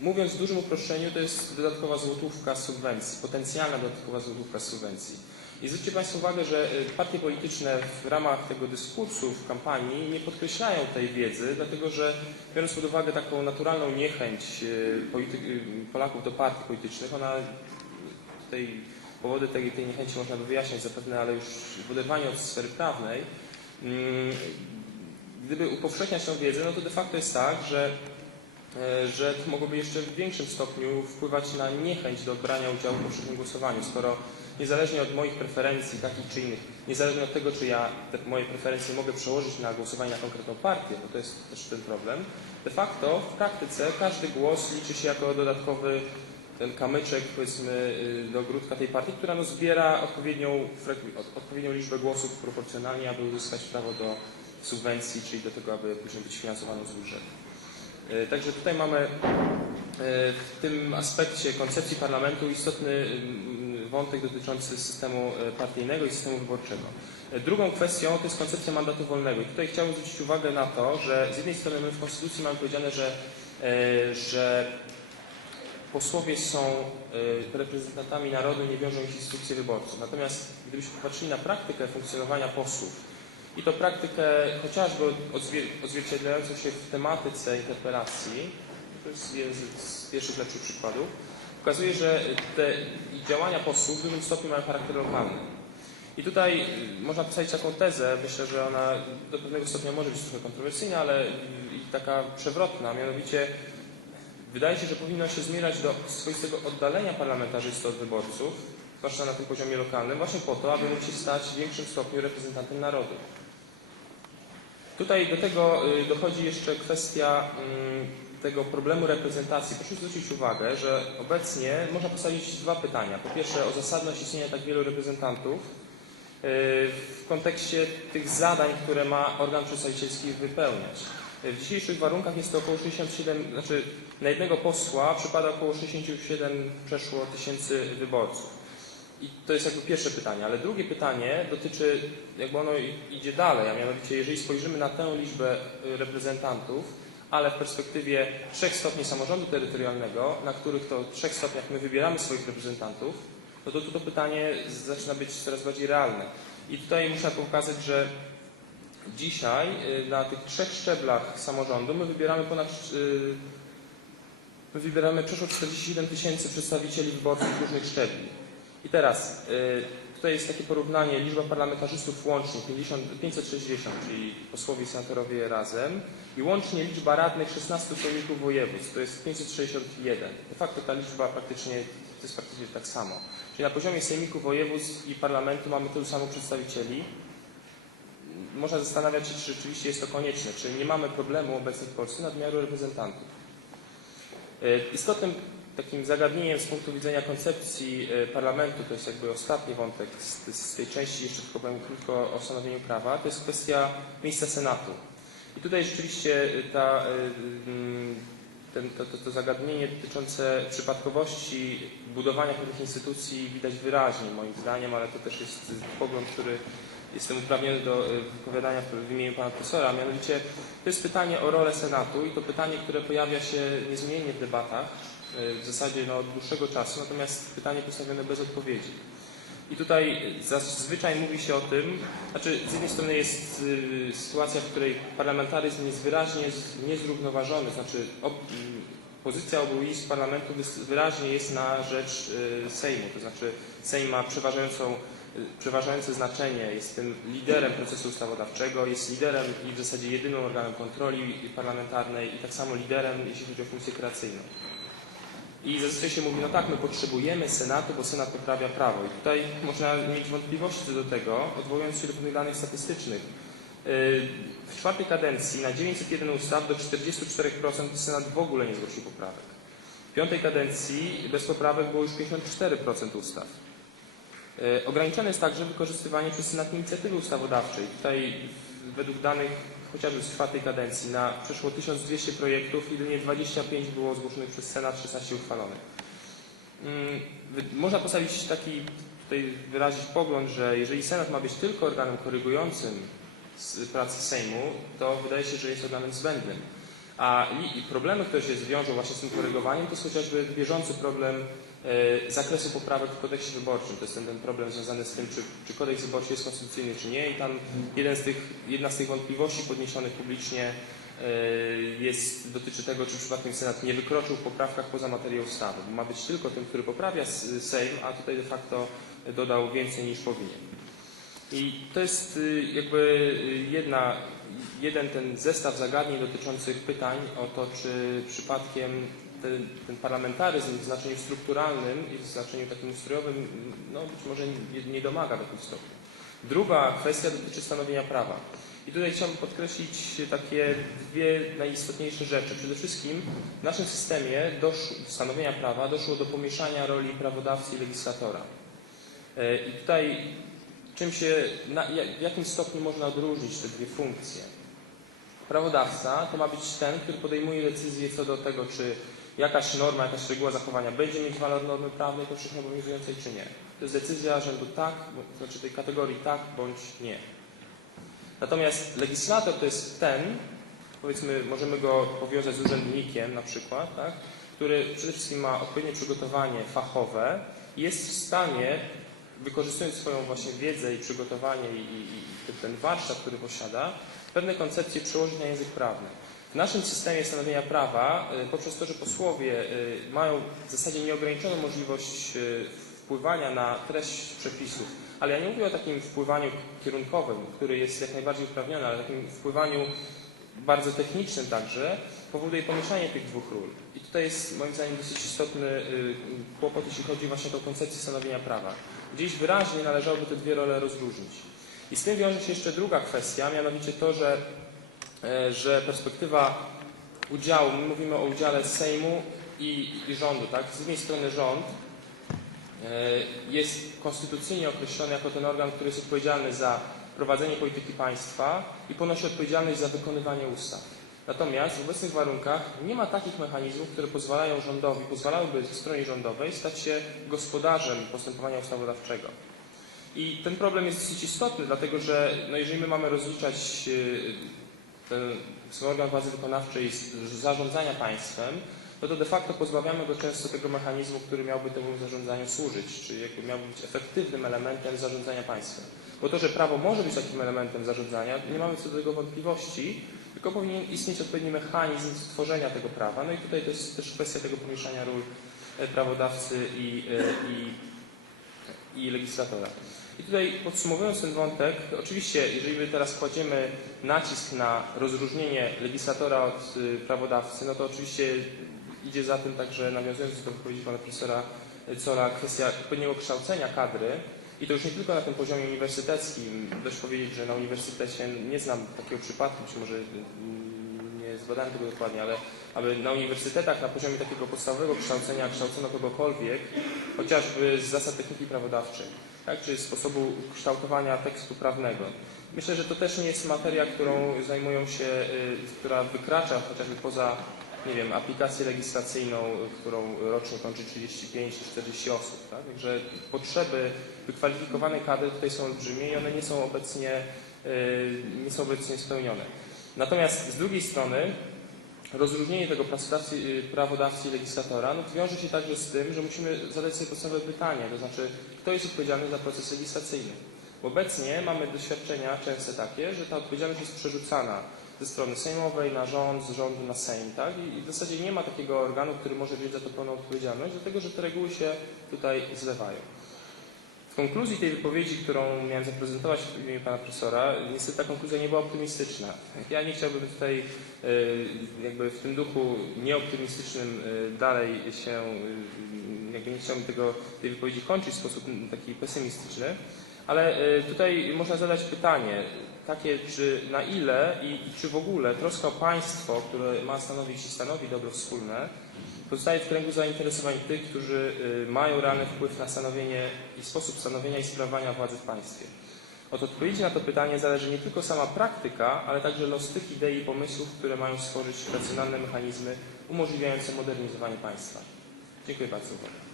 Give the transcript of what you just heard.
mówiąc w dużym uproszczeniu, to jest dodatkowa złotówka subwencji, potencjalna dodatkowa złotówka subwencji. I zwróćcie Państwo uwagę, że y, partie polityczne w ramach tego dyskursu w kampanii nie podkreślają tej wiedzy, dlatego że biorąc pod uwagę taką naturalną niechęć y, y, Polaków do partii politycznych, ona tej powody tej, tej niechęci można by wyjaśniać zapewne, ale już w oderwaniu od sfery prawnej, mm, gdyby upowszechniać tę wiedzę, no to de facto jest tak, że, że to mogłoby jeszcze w większym stopniu wpływać na niechęć do brania udziału w powszechnym głosowaniu, skoro niezależnie od moich preferencji, takich czy innych, niezależnie od tego, czy ja te moje preferencje mogę przełożyć na głosowanie na konkretną partię, bo to jest też ten problem, de facto w praktyce każdy głos liczy się jako dodatkowy ten kamyczek, powiedzmy, y, do ogródka tej partii, która no, zbiera odpowiednią, odpowiednią liczbę głosów proporcjonalnie, aby uzyskać prawo do subwencji, czyli do tego, aby później być finansowaną z budżetu. Y, Także tutaj mamy y, w tym aspekcie koncepcji parlamentu istotny y, wątek dotyczący systemu y, partyjnego i systemu wyborczego. Drugą kwestią to jest koncepcja mandatu wolnego. I tutaj chciałbym zwrócić uwagę na to, że z jednej strony my w Konstytucji mamy powiedziane, że, że posłowie są reprezentantami narodu, nie wiążą ich instrukcje wyborców. Natomiast gdybyśmy popatrzyli na praktykę funkcjonowania posłów i to praktykę chociażby odzwier- odzwierciedlającą się w tematyce interpelacji, to jest jeden z, pierwszych lepszych przykładów, pokazuje, że te działania posłów w dużym stopniu mają charakter lokalny. I tutaj y, można postawić taką tezę, myślę, że ona do pewnego stopnia może być trochę kontrowersyjna, ale y, i taka przewrotna, mianowicie Wydaje się, że powinno się zmierzać do swoistego oddalenia parlamentarzysty od wyborców, zwłaszcza na tym poziomie lokalnym, właśnie po to, aby mógł się stać w większym stopniu reprezentantem narodu. Tutaj do tego y, dochodzi jeszcze kwestia mm, tego problemu reprezentacji. Proszę zwrócić uwagę, że obecnie można postawić dwa pytania. Po pierwsze o zasadność istnienia tak wielu reprezentantów y, w kontekście tych zadań, które ma organ przedstawicielski wypełniać. W dzisiejszych warunkach jest to około 67, znaczy na jednego posła przypada około 67 przeszło tysięcy wyborców. I to jest jakby pierwsze pytanie, ale drugie pytanie dotyczy, jakby ono idzie dalej, a mianowicie jeżeli spojrzymy na tę liczbę y, reprezentantów, ale w perspektywie trzech stopni samorządu terytorialnego, na których to trzech stopniach my wybieramy swoich reprezentantów, no to, to to pytanie zaczyna być coraz bardziej realne. I tutaj muszę pokazać, że Dzisiaj y, na tych trzech szczeblach samorządu my wybieramy ponad y, my wybieramy przeszło 47 tysięcy przedstawicieli wyborców różnych szczebli. I teraz y, tutaj jest takie porównanie liczba parlamentarzystów łącznie 50, 560, czyli posłowie i senatorowie razem i łącznie liczba radnych 16 sejmików województw, to jest 561. De facto ta liczba praktycznie to jest praktycznie tak samo. Czyli na poziomie sejmików województw i parlamentu mamy tylu samo przedstawicieli można zastanawiać się, czy rzeczywiście jest to konieczne, czy nie mamy problemu obecnie w Polsce nadmiaru reprezentantów. E, Istotnym takim zagadnieniem z punktu widzenia koncepcji e, parlamentu, to jest jakby ostatni wątek z, z tej części, jeszcze tylko powiem krótko o stanowieniu prawa, to jest kwestia miejsca Senatu. I tutaj rzeczywiście e, ta, e, mm, ten, to, to, to zagadnienie dotyczące przypadkowości budowania pewnych instytucji widać wyraźnie moim zdaniem, ale to też jest pogląd, który jestem uprawniony do e, wypowiadania w imieniu pana profesora, mianowicie to jest pytanie o rolę Senatu i to pytanie, które pojawia się niezmiennie w debatach, e, w zasadzie no, od dłuższego czasu, natomiast pytanie postawione bez odpowiedzi. I tutaj zazwyczaj mówi się o tym, znaczy z jednej strony jest y, sytuacja, w której parlamentaryzm jest wyraźnie niezrównoważony, znaczy ob, y, pozycja obu izb parlamentu wyraźnie jest na rzecz y, Sejmu, to znaczy Sejm ma przeważającą y, przeważające znaczenie, jest tym liderem procesu ustawodawczego, jest liderem i w zasadzie jedynym organem kontroli parlamentarnej i tak samo liderem, jeśli chodzi o funkcję kreacyjną. I zazwyczaj się mówi, no tak, my potrzebujemy Senatu, bo Senat poprawia prawo. I tutaj można mieć wątpliwości co do tego, odwołując się do pewnych danych statystycznych. Yy, W czwartej kadencji na 901 ustaw do 44% Senat w ogóle nie zgłosił poprawek. W piątej kadencji bez poprawek było już 54% ustaw. E, Ograniczone jest także wykorzystywanie przez Senat inicjatywy ustawodawczej. Tutaj według danych chociażby z czwartej kadencji na przeszło 1200 projektów jedynie 25 było zgłoszonych przez Senat, 16 uchwalonych. Mm, Można postawić taki, tutaj wyrazić pogląd, że jeżeli Senat ma być tylko organem korygującym pracy Sejmu, to wydaje się, że jest organem zbędnym. A i, problemy, które się zwiążą właśnie z tym korygowaniem, to jest chociażby bieżący problem e, zakresu poprawek w kodeksie wyborczym. To jest ten, ten problem związany z tym, czy, czy kodeks wyborczy jest konstytucyjny, czy nie. I tam z tych, jedna z tych wątpliwości podniesionych publicznie e, jest, dotyczy tego, czy przypadkiem Senat nie wykroczył w poprawkach poza materię ustawy. Ma być tylko tym, który poprawia Sejm, a tutaj de facto dodał więcej niż powinien. I to jest y, jakby jedna, jeden ten zestaw zagadnień dotyczących pytań o to, czy przypadkiem ten, ten parlamentaryzm w znaczeniu strukturalnym i w znaczeniu takim ustrojowym no, być może nie, nie domaga w jakimś stopniu. Druga kwestia dotyczy stanowienia prawa. I tutaj chciałbym podkreślić takie dwie najistotniejsze rzeczy. Przede wszystkim w naszym systemie doszło, stanowienia prawa doszło do pomieszania roli prawodawcy i legislatora. E, I tutaj czym się, na, w jakim stopniu można odróżnić te dwie funkcje? Prawodawca to ma być ten, który podejmuje decyzję co do tego, czy jakaś norma, jakaś reguła zachowania będzie mieć walor normy prawnej powszechnie obowiązującej, czy nie. To jest decyzja rzędu tak, znaczy tej kategorii tak bądź nie. Natomiast legislator to jest ten, powiedzmy, możemy go powiązać z urzędnikiem na przykład, tak, który przede wszystkim ma odpowiednie przygotowanie fachowe i jest w stanie, wykorzystując swoją właśnie wiedzę i przygotowanie i, i, i ten warsztat, który posiada, pewne koncepcje przełożyć na język prawny. W naszym systemie stanowienia prawa, y, poprzez to, że posłowie y, mają w zasadzie nieograniczoną możliwość y, wpływania na treść przepisów, ale ja nie mówię o takim wpływaniu kierunkowym, który jest jak najbardziej uprawniony, ale takim wpływaniu bardzo technicznym także, powoduje pomieszanie tych dwóch ról. I tutaj jest moim zdaniem dosyć istotny kłopot, jeśli chodzi właśnie o tą koncepcję stanowienia prawa. Gdzieś wyraźnie należałoby te dwie role rozróżnić. I z tym wiąże się jeszcze druga kwestia, mianowicie to, że, e, że perspektywa udziału, my mówimy o udziale Sejmu i, i rządu, tak? Z jednej strony rząd e, jest konstytucyjnie określony jako ten organ, który jest odpowiedzialny za prowadzenie polityki państwa i ponosi odpowiedzialność za wykonywanie ustaw. Natomiast w obecnych warunkach nie ma takich mechanizmów, które pozwalają rządowi, pozwalałyby stronie rządowej stać się gospodarzem postępowania ustawodawczego. I ten problem jest dosyć istotny, dlatego że no jeżeli my mamy rozliczać y, ten organ władzy wykonawczej z zarządzania państwem, no to de facto pozbawiamy go często tego mechanizmu, który miałby temu zarządzaniu służyć, czyli jakby miałby być efektywnym elementem zarządzania państwem. Bo to, że prawo może być takim elementem zarządzania, nie mamy co do tego wątpliwości, tylko powinien istnieć odpowiedni mechanizm stworzenia tego prawa. No i tutaj to jest też kwestia tego pomieszania ról e, prawodawcy i, e, i, i legislatora. I tutaj podsumowując ten wątek, oczywiście jeżeli my teraz kładziemy nacisk na rozróżnienie legislatora od y, prawodawcy, no to oczywiście idzie za tym także, nawiązując do wypowiedzi pana profesora Cola, kwestia odpowiedniego kształcenia kadry i to już nie tylko na tym poziomie uniwersyteckim. Dość powiedzieć, że na uniwersytecie nie znam takiego przypadku, być może nie zbadałem tego dokładnie, ale aby na uniwersytetach na poziomie takiego podstawowego kształcenia kształcono kogokolwiek, chociażby z zasad techniki prawodawczej, tak, czy sposobu kształtowania tekstu prawnego. Myślę, że to też nie jest materia, którą zajmują się, y, która wykracza chociażby poza, nie wiem, aplikację legislacyjną, którą rocznie kończy 35 czy 40 osób. Tak? Także potrzeby wykwalifikowanej kadry tutaj są olbrzymie i one nie są obecnie, y, nie są obecnie spełnione. Natomiast z drugiej strony rozróżnienie tego pracodawcy, y, prawodawcy i legislatora no, wiąże się także z tym, że musimy zadać sobie podstawowe pytanie, to znaczy kto jest odpowiedzialny za proces legislacyjny. Obecnie mamy doświadczenia częste takie, że ta odpowiedzialność jest przerzucana ze strony sejmowej na rząd, z rządu na Sejm, tak? I- w zasadzie nie ma takiego organu, który może wziąć za to pełną odpowiedzialność, dlatego że te reguły się tutaj zlewają. W konkluzji tej wypowiedzi, którą miałem zaprezentować w imieniu pana profesora, niestety ta konkluzja nie była optymistyczna. Ja nie chciałbym tutaj y, jakby w tym duchu nieoptymistycznym y, dalej się, jakby nie chciałbym tego, tej wypowiedzi kończyć w sposób taki pesymistyczny, ale y, tutaj można zadać pytanie takie, czy na ile i, czy w ogóle troska o państwo, które ma stanowić i stanowi dobro wspólne, pozostaje w kręgu zainteresowań tych, którzy y, mają realny wpływ na stanowienie i sposób stanowienia i sprawowania władzy w państwie. Od odpowiedzi na to pytanie zależy nie tylko sama praktyka, ale także los tych idei i pomysłów, które mają stworzyć racjonalne mechanizmy umożliwiające modernizowanie państwa. Dziękuję bardzo.